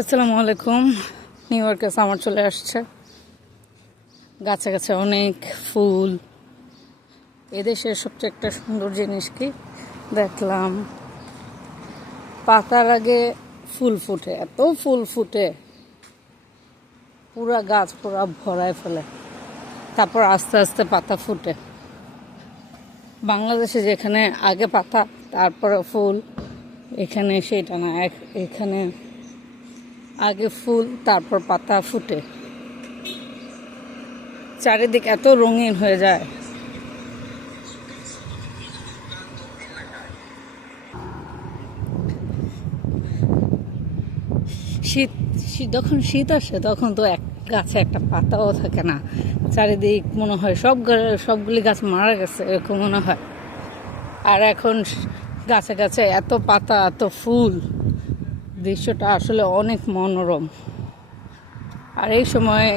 আসসালামু আলাইকুম। নিউ ইয়র্কে সামার চলে আসছে, গাছে গাছে অনেক ফুল। এদেশের সবচেয়ে একটা সুন্দর জিনিস কি দেখলাম, পাতার আগে ফুল ফুটে, এত ফুল ফুটে পুরা গাছ পুরা ভরায় ফেলে, তারপর আস্তে আস্তে পাতা ফুটে। বাংলাদেশে যেখানে আগে পাতা তারপরে ফুল, এখানে সেটা না, এখানে আগে ফুল তারপর পাতা ফুটে, চারিদিক এত রঙিন হয়ে যায়। শীত যখন শীত আসে তখন তো এক গাছে একটা পাতাও থাকে না, চারিদিক মনে হয় সবগুলি গাছ মারা গেছে এরকম মনে হয়। আর এখন গাছে গাছে এত পাতা এত ফুল, দৃশ্যটা আসলে অনেক মনোরম। আর এই সময়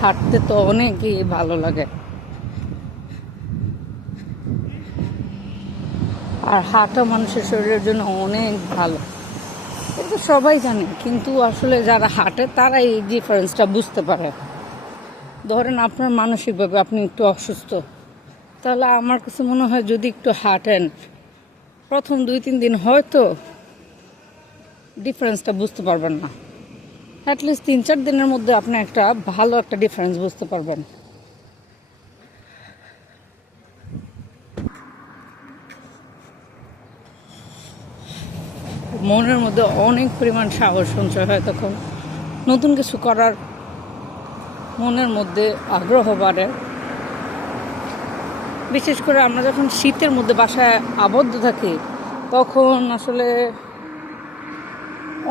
হাঁটতে তো অনেকই ভালো লাগে। আর হাঁটা মানুষের শরীরের জন্য অনেক ভালো, এটা সবাই জানে, কিন্তু আসলে যারা হাঁটে তারা এই ডিফারেন্সটা বুঝতে পারে। ধরেন আপনার মানসিকভাবে আপনি একটু অসুস্থ, তাহলে আমার কাছে মনে হয় যদি একটু হাঁটেন, প্রথম 2-3 দিন হয়তো ডিফারেন্সটা বুঝতে পারবেন না, অ্যাটলিস্ট 3-4 দিনের মধ্যে আপনি একটা ভালো একটা ডিফারেন্স বুঝতে পারবেন। মনের মধ্যে অনেক পরিমাণ সাহস সঞ্চয় হয়, তখন নতুন কিছু করার মনের মধ্যে আগ্রহ বাড়ে। বিশেষ করে আমরা যখন শীতের মধ্যে বাসায় আবদ্ধ থাকি, তখন আসলে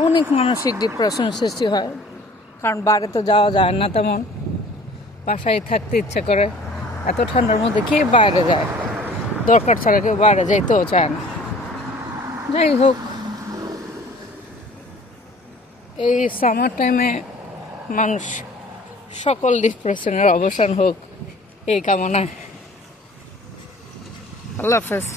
অনেক মানসিক ডিপ্রেশন সৃষ্টি হয়, কারণ বাইরে তো যাওয়া যায় না তেমন, বাসায় থাকতে ইচ্ছে করে। এত ঠান্ডার মধ্যে কে বাইরে যায়, দরকার ছাড়া কেউ বাইরে যাইতেও চায় না। যাই হোক, এই সামার টাইমে মানুষ সকল ডিপ্রেশনের অবসান হোক এই কামনা। আল্লাহ হাফেজ।